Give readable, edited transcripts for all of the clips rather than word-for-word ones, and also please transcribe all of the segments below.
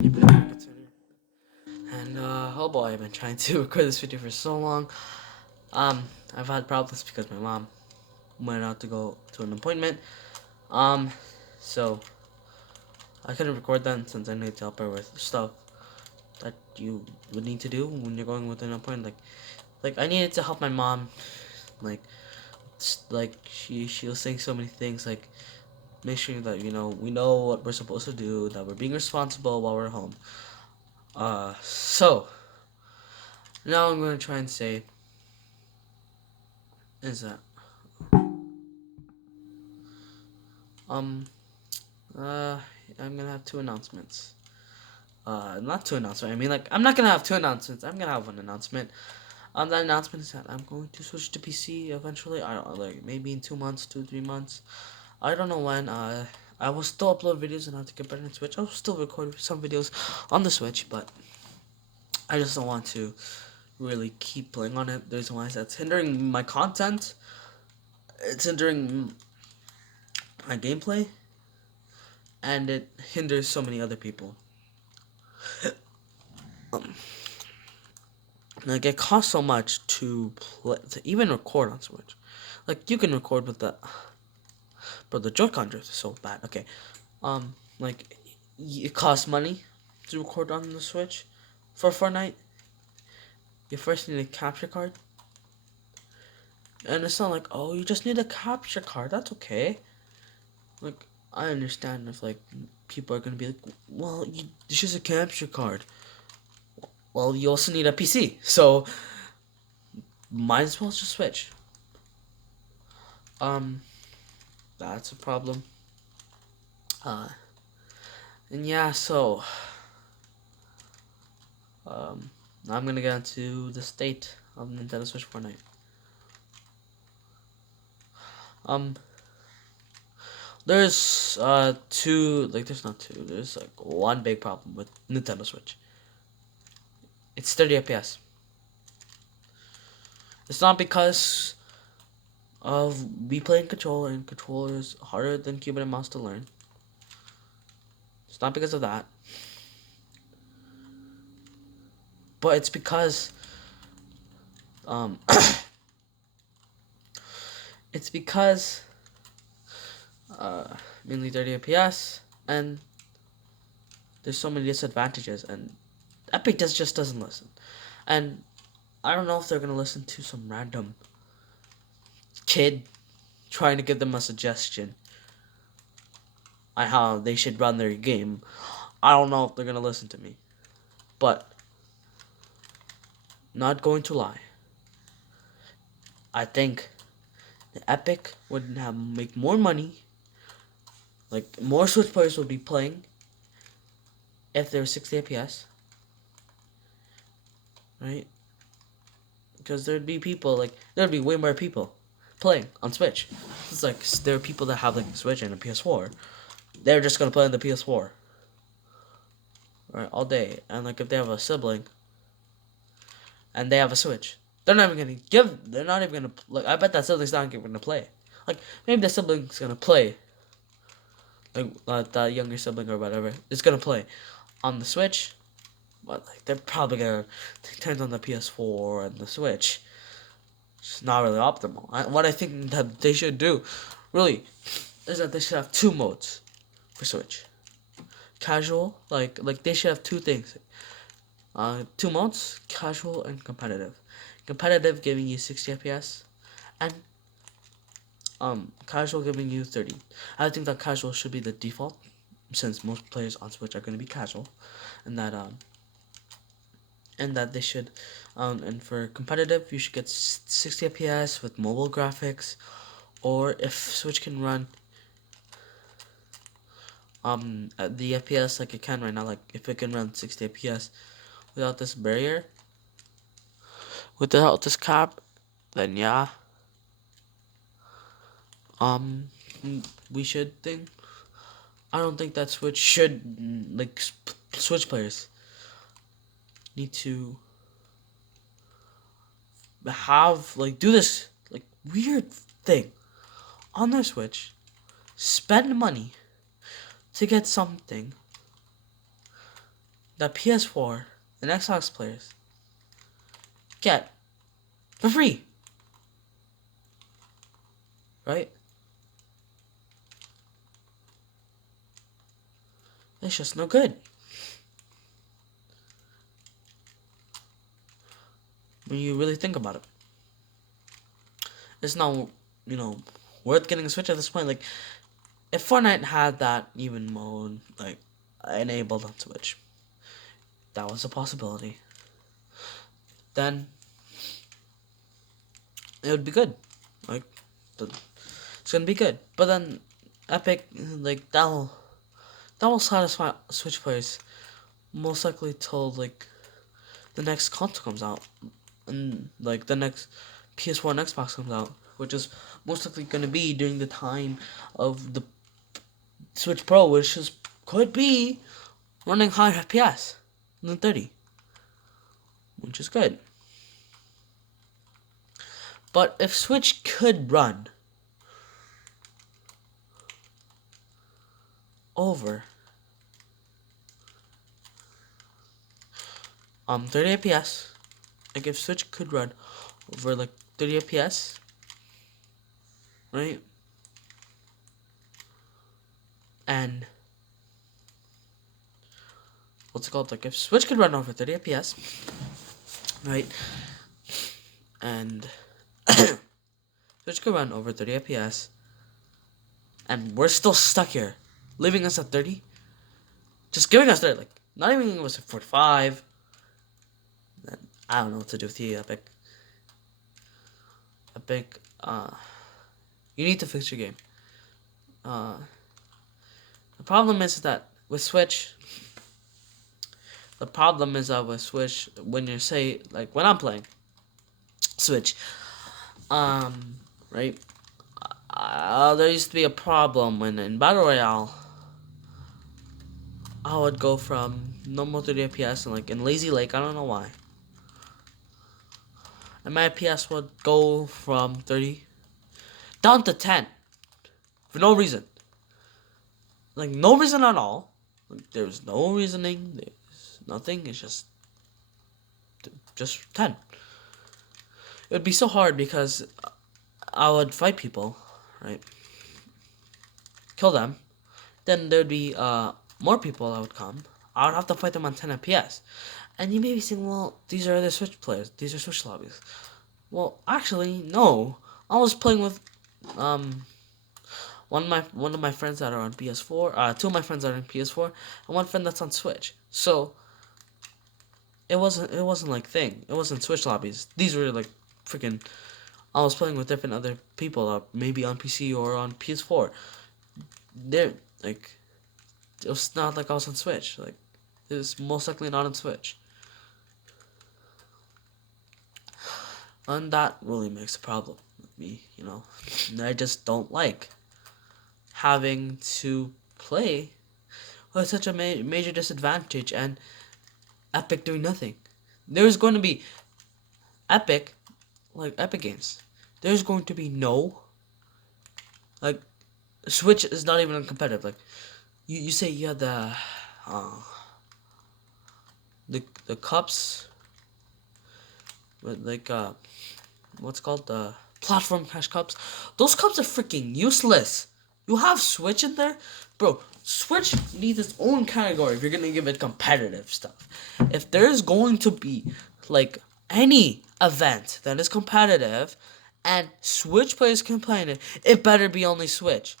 And oh boy, I've been trying to record this video for so long. I've had problems because my mom went out to go to an appointment. Um, so I couldn't record then since I need to help her with stuff that you would need to do when you're going with an appointment. Like I needed to help my mom. Like, she was saying so many things. Like, make sure that we know what we're supposed to do. That we're being responsible while we're home. So now I'm gonna try and say is that um uh I'm gonna have two announcements. Not two announcements. I mean, like, I'm not gonna have two announcements. I'm gonna have one announcement. That announcement is that I'm going to switch to PC eventually. I don't know, like maybe in 2 months, 2 3 months. I don't know when. I will still upload videos and have to get better in Switch. I'll still record some videos on the Switch, but I just don't want to really keep playing on it. There's why that's hindering my content. It's hindering my gameplay, and it hinders so many other people. Um, like, it costs so much to even record on Switch. Like, you can record with the, but the Joy-Con drift is so bad. Okay, like, it costs money to record on the Switch for Fortnite. You first need a capture card, and it's not like, oh, you just need a capture card. That's okay. Like, I understand if like people are gonna be like, well, it's just a capture card. Well, you also need a PC, so might as well just switch. Um, that's a problem. Uh, and yeah, so um, I'm gonna get into the state of Nintendo Switch Fortnite. Um, there's two, like, there's not two. There's like one big problem with Nintendo Switch. It's 30 FPS. It's not because of me playing controller, and controller is harder than keyboard and mouse to learn. It's not because of that, but it's because um it's because mainly 30 FPS, and there's so many disadvantages, and Epic just doesn't listen. And I don't know if they're gonna listen to some random kid trying to give them a suggestion on how they should run their game. I don't know if they're gonna listen to me, but not going to lie, I think the Epic would have make more money. Like, more Switch players would be playing if there was 60 FPS, right? Because there'd be people, like, there'd be way more people playing on Switch. It's like, there are people that have, like, a Switch and a PS4. They're just gonna play on the PS4, right, all day. And, like, if they have a sibling and they have a Switch, they're not even gonna, like, I bet that sibling's not even gonna play. Like, maybe the sibling's gonna play, like, that younger sibling or whatever is gonna play on the Switch, but like they're probably gonna turn on the PS4 and the Switch. It's not really optimal. What I think that they should do, really, is that they should have two modes for Switch. Casual, like they should have two things. Two modes: casual and competitive. Competitive giving you 60 FPS, and casual giving you 30. I think that casual should be the default, since most players on Switch are going to be casual, and that they should, and for competitive, you should get 60 FPS with mobile graphics, or if Switch can run at the FPS like it can right now, like if it can run 60 FPS without this barrier, without this cap, then yeah, um, we should think. I don't think that Switch should, like, Switch players need to have, like, do this, like, weird thing on their Switch, spend money to get something that PS4 and Xbox players get for free, right? It's just no good. When you really think about it, it's not, worth getting a Switch at this point. Like, if Fortnite had that even mode, like, enabled on Switch, that was a possibility, then it would be good. Like, it's gonna be good. But then, Epic, like, that will satisfy Switch players most likely till, like, the next console comes out. And, like, the next PS4 and Xbox comes out, which is most likely going to be during the time of the Switch Pro, which could be running higher FPS than 30, which is good. But if Switch could run over 30 FPS, like if Switch could run over like 30 FPS, right? And what's it called? Like if Switch could run over 30 FPS, right? And Switch could run over 30 FPS, and we're still stuck here, leaving us at 30, just giving us 30, like not even giving us at 45. Then I don't know what to do with you, Epic. Epic, you need to fix your game. The problem is that with Switch, when you say, like, when I'm playing Switch, right, there used to be a problem when in Battle Royale, I would go from normal 30 FPS and, like, in Lazy Lake, I don't know why, and my FPS would go from 30 down to 10 for no reason. Like, no reason at all. Like, there's no reasoning. There's nothing. It's just 10. It would be so hard because I would fight people, right? Kill them. Then there would be more people that would come. I would have to fight them on 10 FPS. And you may be saying, well, these are other Switch players. These are Switch lobbies. Well, actually, no. I was playing with one of my friends that are on PS4. Two of my friends are on PS4, and one friend that's on Switch. So it wasn't like thing. It wasn't Switch lobbies. These were like freaking. I was playing with different other people, maybe on PC or on PS4. They're like, it was not like I was on Switch. Like, it was most likely not on Switch. And that really makes a problem with me, I just don't like having to play with such a major disadvantage and Epic doing nothing. There's going to be Epic Games. There's going to be no, like, Switch is not even competitive. Like, you say you have the cups, with like what's called the platform cash cups. Those cups are freaking useless. You have Switch in there, bro. Switch needs its own category if you're gonna give it competitive stuff. If there's going to be like any event that is competitive and Switch players can play in it, it better be only Switch.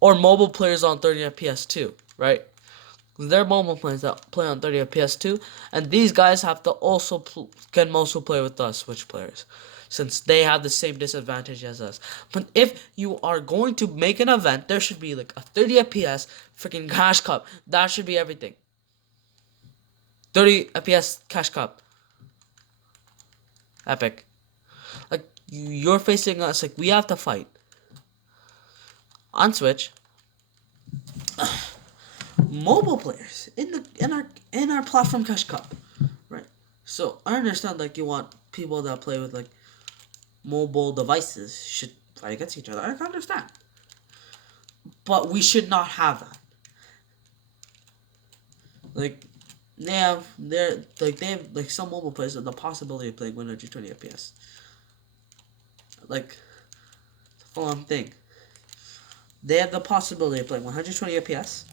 Or mobile players on 30 FPS too, right? There are mobile players that play on 30 FPS too, and these guys have to also can also play with us Switch players, since they have the same disadvantage as us. But if you are going to make an event, there should be like a 30 FPS freaking cash cup. That should be everything. 30 FPS cash cup. Epic. Like, you're facing us, like, we have to fight. On Switch, mobile players in our platform cash cup, right? So I understand, like, you want people that play with like mobile devices should fight against each other. I can understand, but we should not have that. Like they have like some mobile players have the possibility of playing 120 FPS. Like it's a full on thing. They have the possibility of playing 120 FPS.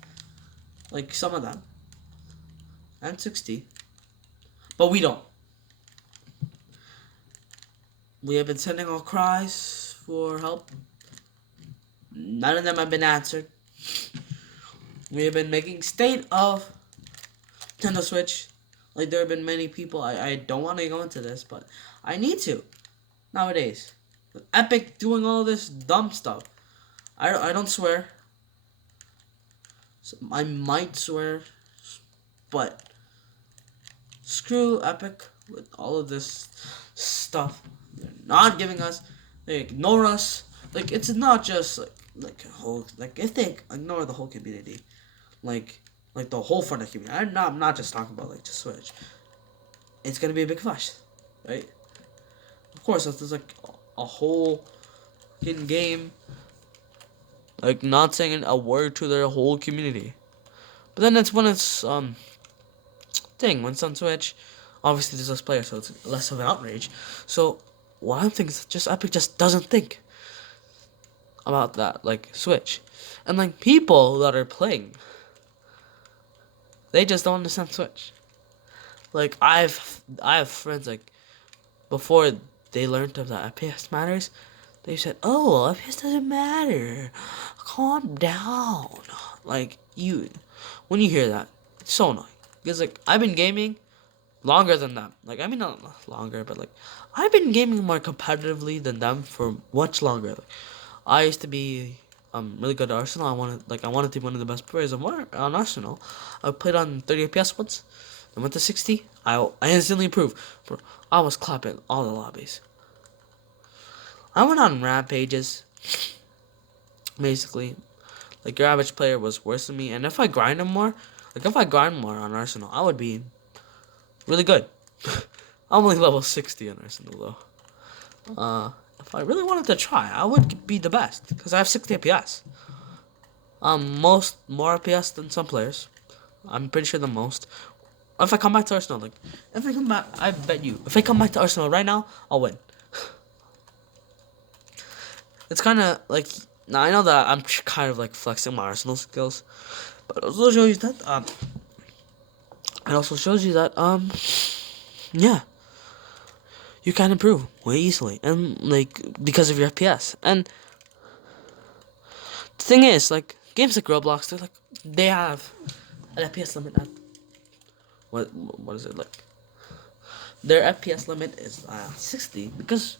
Like some of them. And 60. But we don't. We have been sending our cries for help. None of them have been answered. We have been making state of Nintendo Switch. Like there have been many people. I don't want to go into this, but I need to nowadays. Epic doing all this dumb stuff. I don't swear. So I might swear, but screw Epic with all of this stuff. They're not giving us. They ignore us. Like it's not just like a whole like if they ignore the whole community, like the whole Fortnite community. I'm not just talking about like the Switch. It's gonna be a big fuss, right? Of course, if there's like a whole hidden game, like not saying a word to their whole community. But then it's when it's thing when it's on Switch. Obviously, there's less players, so it's less of an outrage. So what I'm thinking is just Epic just doesn't think about that, like Switch, and like people that are playing, they just don't understand Switch. Like I have friends like before they learned that FPS matters, they said, "Oh, FPS doesn't matter. Calm down." Like when you hear that, it's so annoying because like I've been gaming longer than them. Like I mean not longer, but like I've been gaming more competitively than them for much longer. Like, I used to be really good at Arsenal. I wanted to be one of the best players on Arsenal. I played on 30 FPS once. I went to 60. I instantly improved. Bro, I was clapping all the lobbies. I went on rampages. Basically, like your average player was worse than me, and if I grind more on Arsenal, I would be really good. I'm only level 60 on Arsenal though. If I really wanted to try, I would be the best because I have 60 FPS. More FPS than some players. I'm pretty sure the most. If I come back to Arsenal, I bet you, if I come back to Arsenal right now, I'll win. It's kind of like, now I know that I'm kind of like flexing my Arsenal skills, but it also shows you that, yeah, you can improve way easily, and like, because of your FPS. And the thing is, like, games like Roblox, they have an FPS limit at, what is it, like, their FPS limit is 60, because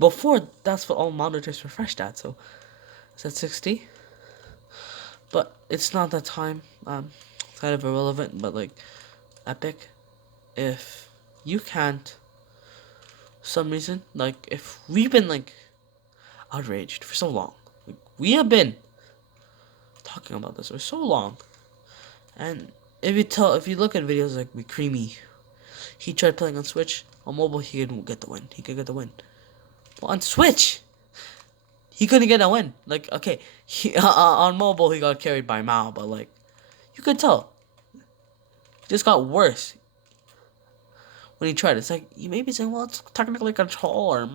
before, that's what all monitors refreshed at, so it's at 60. But it's not that time, kind of irrelevant, but like, Epic, if you can't, for some reason, like, if we've been, like, outraged for so long, like, we have been talking about this for so long, and if you look at videos like McCreamy, he tried playing on Switch, on mobile he could get the win, but on Switch, he couldn't get a win. Like, okay, on mobile he got carried by Mao, but like, you could tell, it just got worse when he tried. It's like, you may be saying, well, it's technically controller.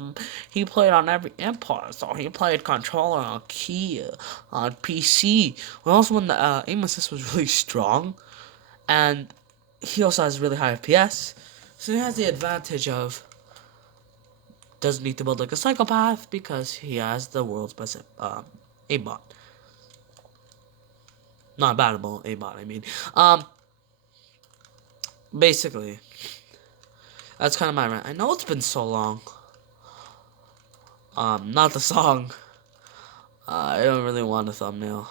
He played on every input, so he played controller on key, on PC. Well, also when the aim assist was really strong, and he also has really high FPS, so he has the advantage of doesn't need to build like a psychopath because he has the world's best aimbot. Not battable aimbot, I mean. Basically, that's kind of my rant. I know it's been so long. Not the song. I don't really want a thumbnail.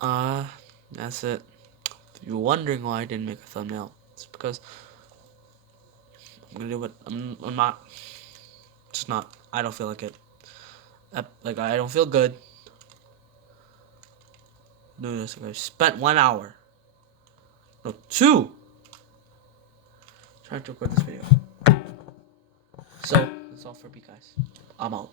That's it. If you're wondering why I didn't make a thumbnail, it's because I'm gonna do it. I'm not. Just not. I don't feel like it. Like, I don't feel good doing this. I spent 1 hour. No, 2. Trying to record this video. So, that's all for me, guys. I'm out.